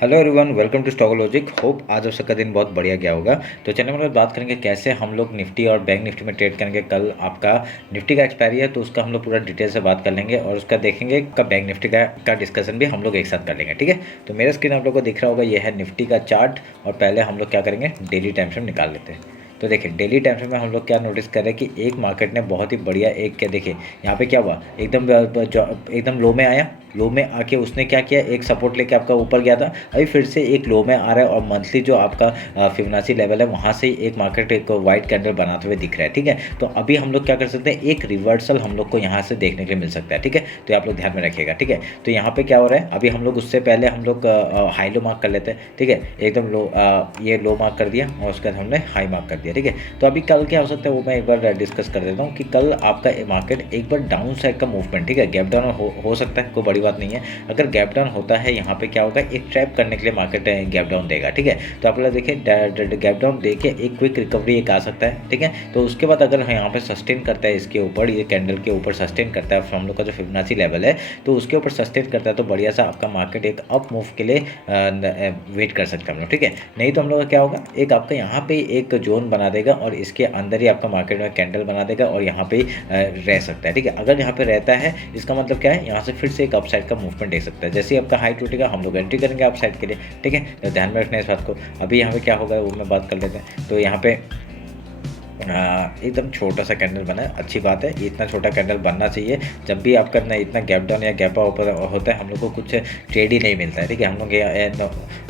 Hello everyone, welcome to Stocklogic. Hope आज आप सबका दिन बहुत बढ़िया गया होगा। तो चैनल में बात करेंगे कैसे हम लोग निफ्टी और बैंक निफ्टी में ट्रेड करेंगे। कल आपका निफ्टी का एक्सपायरी है तो उसका हम लोग पूरा डिटेल से बात कर लेंगे और उसका देखेंगे का बैंक निफ्टी का डिस्कशन भी हम लोग एक साथ कर लेंगे। ठीक है, तो मेरा स्क्रीन आप लोग को दिख रहा होगा, ये है निफ्टी का चार्ट। और पहले हम लोग क्या करेंगे, डेली टाइम फ्रेम निकाल लेते हैं। तो देखिए डेली टाइम फ्रेम में हम लोग क्या नोटिस कर रहे हैं कि एक मार्केट ने बहुत ही बढ़िया एक क्या देखिए यहाँ पे क्या हुआ, एकदम लो में आया। लो में आके उसने क्या किया, एक सपोर्ट लेके आपका ऊपर गया था, अभी फिर से एक लो में आ रहा है और मंथली जो आपका फिबोनाची लेवल है वहाँ से एक मार्केट एक वाइट कैंडल बनाते हुए दिख रहा है। ठीक है, तो अभी हम लोग क्या कर सकते हैं, एक रिवर्सल हम लोग को यहाँ से देखने के लिए मिल सकता है। ठीक है, तो आप लोग ध्यान में रखिएगा। ठीक है, तो यहाँ पे क्या हो रहा है, अभी हम लोग उससे पहले हम लोग हाई लो मार्क कर लेते हैं। ठीक है, एकदम लो ये लो मार्क कर दिया और उसके बाद हमने हाई मार्क कर दिया। ठीक है, तो अभी कल क्या हो सकता है वो मैं एक बार डिस्कस कर देता हूँ कि कल आपका मार्केट एक बार डाउन साइड का मूवमेंट, ठीक है, गैप डाउन हो सकता है, कोई बड़ी बात नहीं है। अगर गैप डाउन होता है यहाँ पे क्या होगा, एक ट्रैप करने के लिए मार्केट गैप डाउन देगा। ठीक है, तो आप लोग देखिए गैप डाउन दे के एक क्विक रिकवरी एक आ सकता है। ठीक है, तो उसके बाद अगर यहाँ पे सस्टेन करता है, इसके ऊपर ये कैंडल के ऊपर सस्टेन करता है हम लोग का जो फिबोनाची लेवल है, तो उसके ऊपर सस्टेन करता है तो बढ़िया सा आपका मार्केट एक अप मूव के लिए वेट कर सकते हैं हम लोग। ठीक है, नहीं तो हम लोग का क्या होगा, एक आपका यहाँ पे एक जोन बना देगा और इसके अंदर ही आपका मार्केट में कैंडल बना देगा और यहाँ पे रह सकता है। ठीक है, अगर यहाँ पे रहता है इसका मतलब क्या है, यहाँ से फिर से एक अपसाइड का मूवमेंट देख सकता है। जैसे ही आपका हाई टूटेगा हम लोग एंट्री करेंगे अपसाइड के लिए। ठीक है, तो ध्यान में रखना है इस बात को। अभी यहाँ पे क्या होगा वो मैं बात कर लेते हैं। तो यहाँ पे एकदम छोटा सा कैंडल बना है, अच्छी बात है, इतना छोटा कैंडल बनना चाहिए। जब भी आपका ना इतना गैप डाउन या गैप अप होता है हम लोग को कुछ ट्रेड ही नहीं मिलता है। ठीक है, हम लोग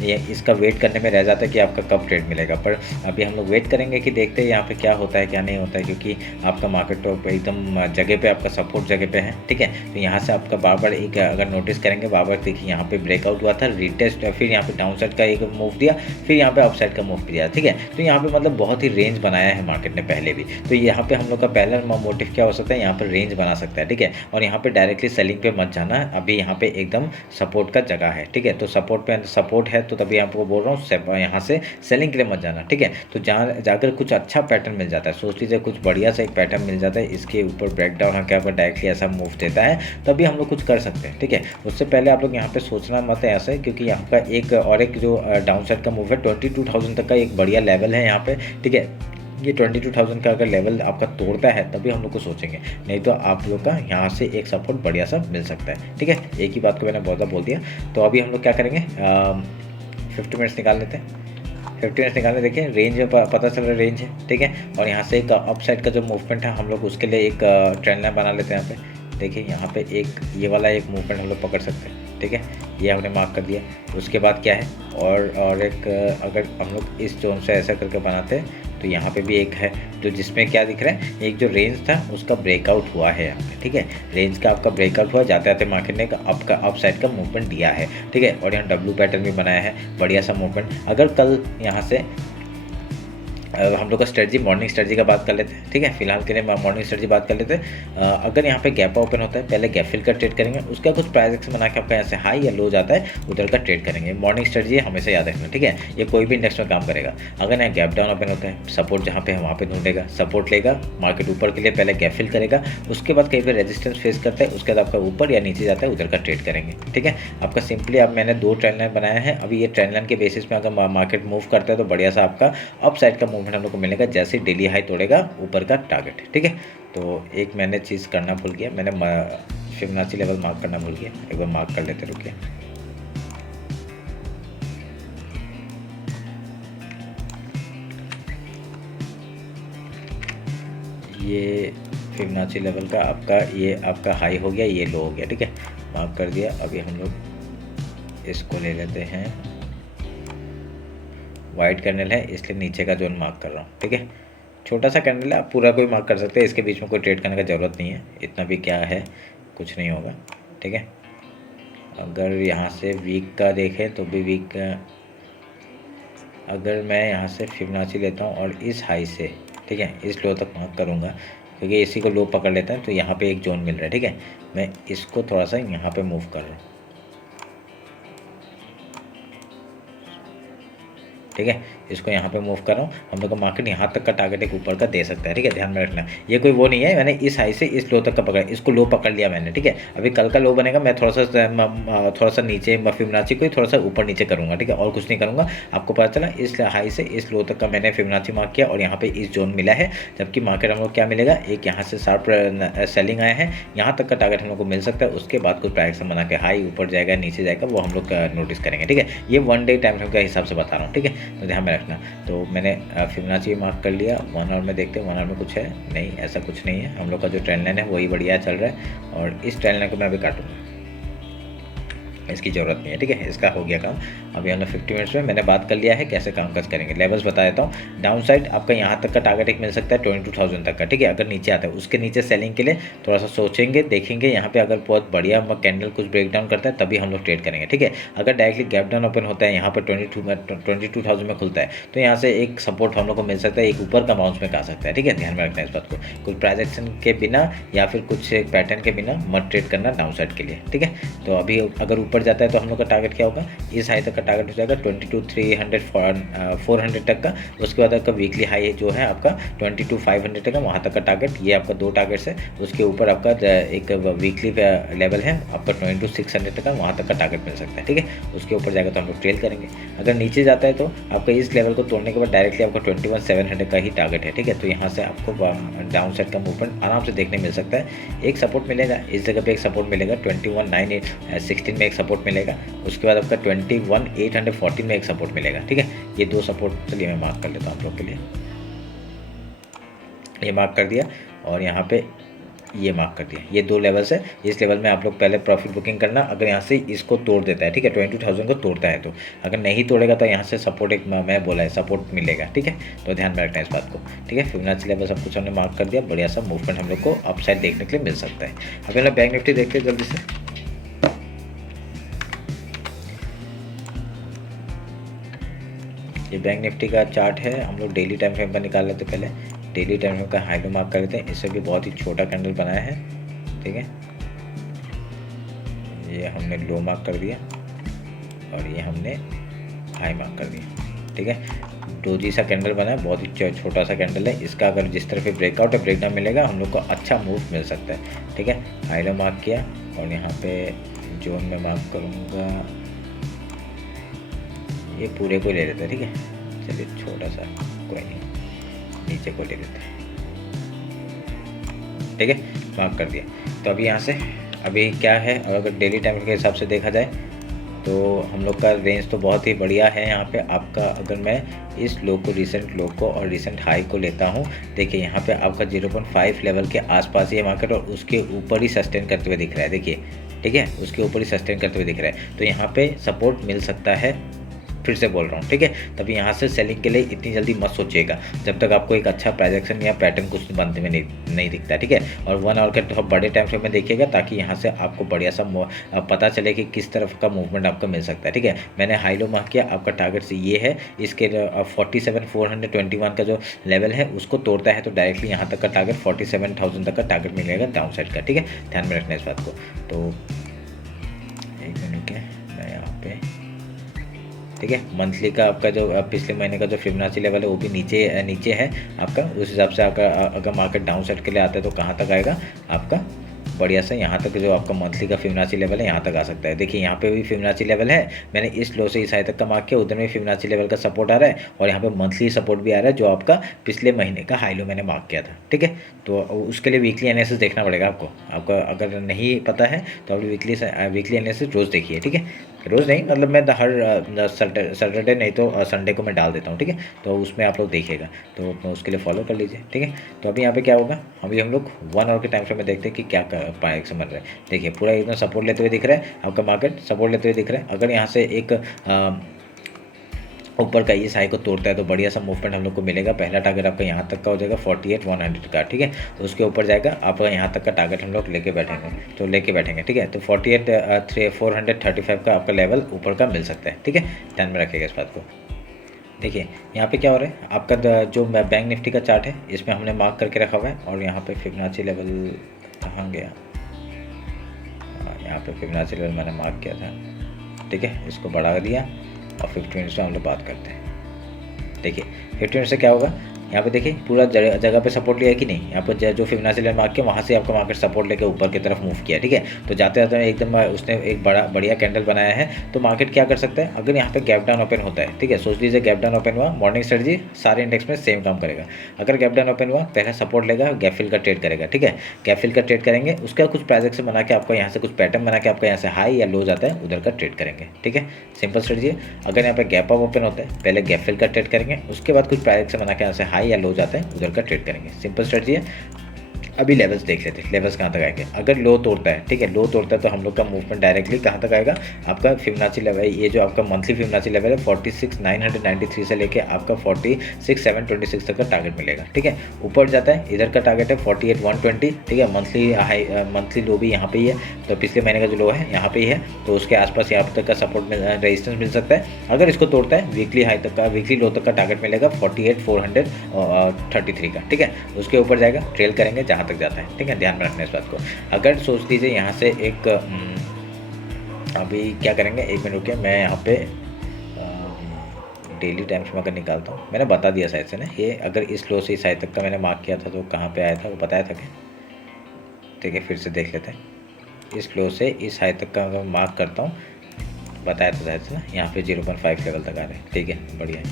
ये इसका वेट करने में रह जाता है कि आपका कब ट्रेड मिलेगा। पर अभी हम लोग वेट करेंगे कि देखते हैं यहाँ पे क्या होता है क्या नहीं होता है, क्योंकि आपका मार्केट तो एकदम जगह पे, आपका सपोर्ट जगह पे है। ठीक है, तो यहाँ से आपका बार बार एक अगर नोटिस करेंगे, बार बार देखिए यहाँ पे ब्रेकआउट हुआ था, रिटेस्ट, फिर यहाँ पे डाउन साइड का एक मूव दिया, फिर यहाँ पे अप साइड का मूव दिया। ठीक है, तो यहाँ पे मतलब बहुत ही रेंज बनाया है मार्केट ने पहले भी। तो यहाँ पे हम लोग का पहला मोटिव क्या हो सकता है, यहाँ पर रेंज बना सकता है। ठीक है, और यहाँ पे डायरेक्टली सेलिंग पे मत जाना, अभी यहाँ पे एकदम सपोर्ट का जगह है। ठीक है, तो सपोर्ट पे सपोर्ट है तो तभी आपको बोल रहा हूँ यहाँ से सेलिंग के लिए मत जाना। ठीक है, तो जहाँ जाकर कुछ अच्छा पैटर्न मिल जाता है, सोच लीजिए कुछ बढ़िया सा एक पैटर्न मिल जाता है, इसके ऊपर ब्रेकडाउन होकर आपको डायरेक्टली ऐसा मूव देता है, तभी हम लोग कुछ कर सकते हैं। ठीक है, उससे पहले आप लोग यहाँ पे सोचना मत है ऐसे, क्योंकि यहाँ का एक और एक जो डाउन साइड का मूव है 22,000 तक का एक बढ़िया लेवल है यहाँ पे। ठीक है, ये 22,000 का अगर लेवल आपका तोड़ता है तभी हम लोग को सोचेंगे, नहीं तो आप लोग का यहाँ से एक सपोर्ट बढ़िया सा मिल सकता है। ठीक है, एक ही बात को मैंने बहुत ज़्यादा बोल दिया। तो अभी हम लोग क्या करेंगे, 50 मिनट्स निकाल लेते हैं। 50 मिनट्स निकालने देखिए रेंज में पता चल रहा है रेंज है। ठीक है, और यहाँ से एक अप साइड का जो मूवमेंट है हम लोग उसके लिए एक ट्रेंड लाइन बना लेते हैं। यहाँ पे देखिए, यहाँ पे एक ये वाला एक मूवमेंट हम लोग पकड़ सकते हैं। ठीक है, ये हमने मार्क कर दिया। उसके बाद क्या है, और एक अगर हम लोग इस जोन से ऐसा करके बनाते हैं तो यहाँ पे भी एक है जो जिसमें क्या दिख रहा है, एक जो रेंज था उसका ब्रेकआउट हुआ है यहाँ पे। ठीक है, रेंज का आपका ब्रेकआउट हुआ, जाते जाते मार्केट ने अप साइड का मूवमेंट दिया है। ठीक है, और यहाँ डब्ल्यू पैटर्न भी बनाया है, बढ़िया सा मूवमेंट। अगर कल यहाँ से हम लोग का स्ट्रेटजी, मॉर्निंग स्ट्रेटजी का बात कर लेते हैं। ठीक है, फिलहाल के लिए मॉर्निंग स्ट्रेटजी बात कर लेते हैं। अगर यहाँ पे गैप ओपन होता है, पहले गैप फिल का ट्रेड करेंगे, उसका कुछ प्राइस एक्शन बना के आपका यहाँ से हाई या लो जाता है उधर का ट्रेड करेंगे। मॉर्निंग स्ट्रेटजी हमेशा याद रखना। ठीक है, ये कोई भी इंडेक्स में काम करेगा। अगर यहाँ गैप डाउन ओपन होता है, सपोर्ट जहाँ पे है वहाँ पे ढूंढेगा, सपोर्ट लेगा, मार्केट ऊपर के लिए पहले गैप फिल करेगा, उसके बाद कहीं पर रेजिस्टेंस फेस करता है, उसके बाद आपका ऊपर या नीचे जाता है उधर का ट्रेड करेंगे। ठीक है, आपका सिंपली अब मैंने 2 ट्रेंड लाइन बनाया है। अभी ये ट्रेंड लाइन के बेसिस में अगर मार्केट मूव करता है तो बढ़िया सा आपका अप साइड का मूवमेंट हम लोग को मिलेगा, जैसे डेली हाई तोड़ेगा ऊपर का टारगेट। ठीक है, तो एक मैंने चीज़ करना भूल गया, मैंने फिबोनाची लेवल मार्क करना भूल गया, एक बार मार्क कर लेते रुकिए। ये फिबोनाची लेवल का आपका ये आपका हाई हो गया, ये लो हो गया। ठीक है, मार्क कर दिया। अभी हम लोग इसको ले लेते हैं, वाइट कैंडल है इसलिए नीचे का जोन मार्क कर रहा हूँ। ठीक है, छोटा सा कैंडल है, आप पूरा कोई मार्क कर सकते हैं, इसके बीच में कोई ट्रेड करने का ज़रूरत नहीं है, इतना भी क्या है, कुछ नहीं होगा। ठीक है, अगर यहाँ से वीक का देखें तो भी वीक, अगर मैं यहाँ से फिबोनाची लेता हूँ और इस हाई से, ठीक है, इस लो तक मार्क करूँगा, क्योंकि इसी को लो पकड़ लेता है तो यहाँ पे एक जोन मिल रहा है। ठीक है, मैं इसको थोड़ा सा यहाँ पे मूव कर रहा हूँ। ठीक है। इसको यहाँ पे मूव कर रहा हूँ, हम लोग का मार्केट यहाँ तक का टारगेट एक ऊपर का दे सकता है, ठीक है, ध्यान में रखना। ये कोई वो नहीं है मैंने इस हाई से इस लो तक का पकड़ा, इसको लो पकड़ लिया मैंने, ठीक है। अभी कल का लो बनेगा, मैं थोड़ा सा नीचे फिबोनाची को थोड़ा सा ऊपर नीचे करूँगा, ठीक है, और कुछ नहीं करूँगा। आपको पता चला इस हाई से इस लो तक का मैंने फिबोनाची मार्क किया और यहाँ पे इस जोन मिला है, जबकि मार्केट हम लोग क्या मिलेगा, एक यहाँ से शार्प सेलिंग आया है, यहाँ तक का टारगेट हम लोग को मिल सकता है। उसके बाद कुछ प्राइस बना के हाई ऊपर जाएगा नीचे जाएगा, वो हम लोग नोटिस करेंगे, ठीक है। ये 1 डे टाइम फ्रेम के हिसाब से बता रहा हूँ, ठीक है, तो ध्यान में रखना। तो मैंने फिबोनाची मार्क कर लिया। 1 आवर में देखते हैं 1 आवर में कुछ है नहीं, ऐसा कुछ नहीं है। हम लोग का जो ट्रेंड लाइन है वही बढ़िया चल रहा है और इस ट्रेंड लाइन को मैं अभी काटूंगा, इसकी ज़रूरत नहीं है, ठीक है, इसका हो गया काम। अभी हमने 50 मिनट्स में मैंने बात कर लिया है कैसे काम काज करेंगे। लेवल्स बता देता हूँ। डाउन साइड आपका यहाँ तक का टारगेट एक मिल सकता है 22,000 तक का, ठीक है। अगर नीचे आता है उसके नीचे सेलिंग के लिए थोड़ा सा सोचेंगे, देखेंगे यहाँ पे अगर बहुत बढ़िया कैंडल कुछ ब्रेक डाउन करता है तभी हम लोग ट्रेड करेंगे, ठीक है। अगर डायरेक्टली गैप डाउन ओपन होता है यहाँ पर 22,000 में खुलता है तो यहाँ से एक सपोर्ट हम लोग को मिल सकता है, एक ऊपर का बाउंस में आ सकता है, ठीक है, ध्यान में रखना है इस बात को। कुछ प्राइजेक्शन के बिना या फिर कुछ पैटर्न के बिना मत ट्रेड करना डाउन साइड के लिए, ठीक है। तो अभी अगर ऊपर जाता है तो हम लोग का टारगेट क्या होगा, इस हाई तक का टारगेट हो जाएगा 22,300 400 तक का। उसके बाद आपका वीकली हाई जो है आपका 22,500 तक का, वहाँ तक का टारगेट। ये आपका 2 टारगेट्स है। उसके ऊपर आपका एक वीकली लेवल है आपका 22,600 तक का, वहाँ तक का टारगेट मिल सकता है, ठीक है। उसके ऊपर जाएगा तो हम लोग ट्रेल करेंगे। अगर नीचे जाता है तो आपका इस लेवल को तोड़ने के बाद डायरेक्टली आपका 21,700 का ही टारगेट है, ठीक है। तो यहाँ से आपको डाउन साइड का मूवमेंट आराम से देखने मिल सकता है। एक सपोर्ट मिलेगा इस जगह पे, एक सपोर्ट मिलेगा 21,916 में एक सपोर्ट मिलेगा। उसके बाद आपका 21,814 में एक सपोर्ट मिलेगा, ठीक है। ये 2 सपोर्ट, चलिए मैं मार्क कर लेता हूँ आप लोग के लिए। ये मार्क कर दिया और यहाँ पे ये मार्क कर दिया। ये 2 लेवल्स है। इस लेवल में आप लोग पहले प्रॉफिट बुकिंग करना। अगर यहाँ से इसको तोड़ देता है, ठीक है, 22,000 को तोड़ता है तो, अगर नहीं तोड़ेगा तो यहाँ से सपोर्ट एक मैं बोला है सपोर्ट मिलेगा, ठीक है। तो ध्यान में रखना है इस बात को, ठीक है। फिबोनाची लेवल सब कुछ हमने मार्क कर दिया। बढ़िया सा मूवमेंट हम लोग को अपसाइड देखने के लिए मिल सकता है। अब हम लोग बैंक निफ्टी देखते हैं जल्दी से। ये बैंक निफ्टी का चार्ट है। हम लोग डेली टाइम फ्रेम पर निकाल लेते पहले। डेली टाइम फ्रेम का हाई लो मार्क कर लेते हैं। इससे भी बहुत ही छोटा कैंडल बनाया है, ठीक है। ये हमने लो मार्क कर दिया और ये हमने हाई मार्क कर दिया, ठीक है। डोजी सा कैंडल बना है, बहुत ही छोटा सा कैंडल है। इसका अगर जिस तरह से ब्रेकआउट है ब्रेकडाउन मिलेगा हम लोग को अच्छा मूव मिल सकता है, ठीक है। हाई लो मार्क किया और यहाँ पे जोन में मार्क करूँगा, ये पूरे को ले लेते हैं, ठीक है। चलिए छोटा सा कोई नहीं, नीचे को ले लेते हैं, ठीक है, मार्क कर दिया। तो अभी यहाँ से अभी क्या है, और अगर डेली टाइम के हिसाब से देखा जाए तो हम लोग का रेंज तो बहुत ही बढ़िया है यहाँ पे आपका। अगर मैं इस लो को, रिसेंट लो को और रिसेंट हाई को लेता हूँ, देखिए यहाँ पे आपका 0.5 लेवल के आसपास ये मार्केट और उसके ऊपर ही सस्टेन करते हुए दिख रहा है, देखिए, ठीक है, उसके ऊपर ही सस्टेन करते हुए दिख रहा है। तो यहाँ पे सपोर्ट मिल सकता है, फिर से बोल रहा हूँ, ठीक है। तभी यहाँ से सेलिंग के लिए इतनी जल्दी मत सोचिएगा जब तक आपको एक अच्छा प्राइजेक्शन या पैटर्न कुछ बनते हुए नहीं दिखता, ठीक है। और 1 आवर के थोड़ा बड़े टाइम फ्रेम में देखिएगा ताकि यहाँ से आपको बढ़िया सा पता चले कि किस तरफ का मूवमेंट आपको मिल सकता है, ठीक है। मैंने हाई लो मार्क किया, आपका टारगेट से ये है। इसके 47,421 का जो लेवल है उसको तोड़ता है तो डायरेक्टली यहाँ तक का टारगेट 47,000 तक का टारगेट मिलेगा डाउन साइड का, ठीक है। ध्यान में रखना इस बात को। तो एक मिनट है, मैं यहाँ पे, ठीक है, मंथली का आपका जो पिछले महीने का जो फिबोनाची लेवल है वो भी नीचे है आपका। उस हिसाब से अगर मार्केट डाउन साइड के लिए आता है तो कहाँ तक आएगा आपका, बढ़िया सा यहाँ तक जो आपका मंथली का फिबोनाची लेवल है यहाँ तक आ सकता है। देखिए यहाँ पे भी फिबोनाची लेवल है, मैंने इस लो से इस हाई तक का मार्क किया, उधर में फिबोनाची लेवल का सपोर्ट आ रहा है और यहाँ पे मंथली सपोर्ट भी आ रहा है जो आपका पिछले महीने का हाई लो मैंने मार्क किया था, ठीक है। तो उसके लिए वीकली एनालिसिस देखना पड़ेगा आपको अगर नहीं पता है तो आप वीकली एनालिसिस रोज़ देखिए, ठीक है। रोज़ नहीं, मतलब मैं हर सैटरडे नहीं तो संडे को मैं डाल देता हूँ, ठीक है। तो उसमें आप लोग देखिएगा, तो उसके लिए फॉलो कर लीजिए, ठीक है। तो अभी यहाँ पे क्या होगा, अभी हम लोग 1 आवर के टाइम फ्रेम में देखते हैं कि क्या पाएक्स बन रहा है। देखिए पूरा एकदम सपोर्ट लेते हुए दिख रहा है आपका मार्केट, सपोर्ट लेते हुए दिख रहा है। अगर यहाँ से एक ऊपर का इस हाई को तोड़ता है तो बढ़िया सा मूवमेंट हम लोग को मिलेगा। पहला टारगेट आपका यहाँ तक का हो जाएगा 48,100 का, ठीक है। तो उसके ऊपर जाएगा आपका यहाँ तक का टारगेट हम लोग लेके बैठेंगे, ठीक है। तो 48,435 का आपका लेवल ऊपर का मिल सकता है, ठीक है। ध्यान में रखिएगा इस बात को। देखिए यहाँ पे क्या हो रहा है, आपका जो बैंक निफ्टी का चार्ट है इसमें हमने मार्क करके रखा हुआ है और यहाँ पे फिबोनाची लेवल कहाँ गया, यहाँ पे फिबोनाची लेवल मैंने मार्क किया था, ठीक है। इसको बढ़ा दिया और 50 मिनट्स में हम लोग बात करते हैं। देखिए 50 मिनट से क्या होगा, यहाँ पे देखिए पूरा जगह पे सपोर्ट लिया है कि नहीं, यहाँ पर जो फिबोनाची लाइन मार्क किया वहाँ से आपका मार्केट सपोर्ट लेके ऊपर की तरफ मूव किया, ठीक है। तो जाते जाते एकदम उसने एक बढ़िया कैंडल बनाया है, तो मार्केट क्या कर सकता है, अगर यहाँ पे गैप डाउन ओपन होता है, ठीक है, सोच लीजिए गैप डाउन ओपन हुआ, मॉर्निंग स्ट्रेटजी सारे इंडेक्स में सेम काम करेगा। अगर गैप डाउन ओपन हुआ, पहला सपोर्ट लेगा, गैप फिल का ट्रेड करेगा, ठीक है, गैप फिल का ट्रेड करेंगे, उसका कुछ प्राइजेक्शन बना के आपको यहाँ से कुछ पैटर्न बना के आपका यहाँ से हाई या लो जाता है उधर का ट्रेड करेंगे, ठीक है, सिंपल स्ट्रेटजी है। अगर यहाँ पे गैप अप ओपन होता है, पहले गैप फिल का ट्रेड करेंगे, उसके बाद कुछ प्राइजेक्शन बना के यहाँ से हाई या लो जाता है उधर का ट्रेड करेंगे, सिंपल स्ट्रेटजी है। अभी लेवल्स देख लेते हैं, लेवल्स कहाँ तक आएंगे। अगर लो तोड़ता है, ठीक है, लो तोड़ता है तो हम लोग का मूवमेंट डायरेक्टली कहाँ तक आएगा, आपका फिबोनाची लेवल, ये जो आपका मंथली फिबोनाची लेवल है 46,993 से लेके आपका 46,726 तक का टारगेट मिलेगा, ठीक है। ऊपर जाता है, इधर का टारगेट है 48,120, ठीक है, मंथली लो भी यहाँ पे ही है, तो पिछले महीने का जो लो है यहाँ पे ही है, तो उसके आसपास यहाँ तक का सपोर्ट रेजिस्टेंस मिल सकता है। अगर इसको तोड़ता है, वीकली हाई तक का, वीकली लो तक का टारगेट मिलेगा 48,433 का, ठीक है। उसके ऊपर जाएगा, ट्रेल करेंगे जहाँ तक जाता है, ठीक है, ध्यान में रखना इस बात को। अगर सोच लीजिए यहाँ से एक अभी क्या करेंगे, एक मिनट रुकिए, मैं यहाँ पे डेली टाइम फ्रेम अगर निकालता हूँ, मैंने बता दिया शायद से ना, ये अगर इस लो से इस हाई तक का मैंने मार्क किया था तो कहाँ पे आया था वो बताया था क्या, ठीक है, फिर से देख लेते हैं। इस लो से इस हाई तक का अगर मार्क करता हूँ, बताया था शायद से ना, यहाँ पे 0.5 लेवल तक आ रहे हैं, ठीक है, बढ़िया है,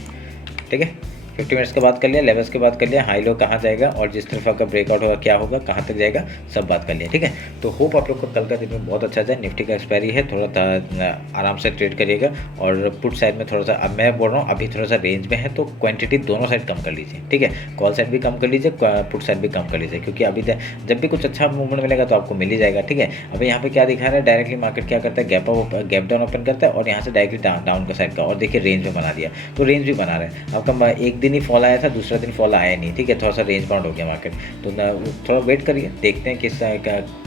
ठीक है। 50 मिनट्स के बाद कर लिया, लेवल्स के बाद कर लिया, हाई लो कहाँ जाएगा और जिस तरफ का ब्रेकआउट होगा क्या होगा, कहाँ तक जाएगा, सब बात कर लिया, ठीक है। तो होप आप लोग को कल का दिन में बहुत अच्छा जाए। निफ्टी का एक्सपायरी है, थोड़ा आराम से ट्रेड करिएगा, और पुट साइड में थोड़ा सा, अब मैं बोल रहा हूँ अभी थोड़ा सा रेंज में है, तो क्वान्टिटी दोनों साइड कम कर लीजिए, ठीक है, कॉल साइड भी कम कर लीजिए, पुट साइड भी कम कर लीजिए, क्योंकि अभी जब भी कुछ अच्छा मूवमेंट मिलेगा तो आपको मिल ही जाएगा, ठीक है। अभी यहाँ पे क्या दिखा रहा है, डायरेक्टली मार्केट क्या करता है, गैप डाउन ओपन करता है और यहाँ से डायरेक्टली डाउन का साइड का, और देखिए रेंज में बना दिया, तो रेंज भी बना रहा है। आपका एक दिन ही फॉल आया था, दूसरा दिन फॉल आया नहीं, ठीक है, थोड़ा सा रेंज बाउंड हो गया मार्केट, तो थोड़ा वेट करिए, देखते हैं किस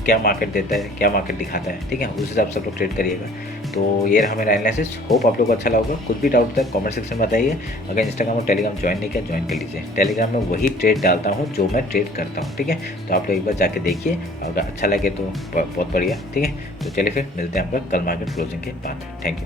क्या मार्केट देता है, क्या मार्केट दिखाता है, ठीक है, उस हिसाब से आप लोग ट्रेड करिएगा। तो ये रहा मेरा एनालिसिस, होप आप लोग को अच्छा लगा। कुछ भी डाउट है कमेंट सेक्शन में बताइए। अगर इंस्टाग्राम और टेलीग्राम ज्वाइन नहीं किया, ज्वाइन कर लीजिए। टेलीग्राम में वही ट्रेड डालता हूँ जो मैं ट्रेड करता हूँ, ठीक है, तो आप लोग एक बार जाके देखिए, अगर अच्छा लगे तो बहुत बढ़िया, ठीक है। तो चलिए फिर मिलते हैं आपका कल मार्केट क्लोजिंग के बाद। Thank you.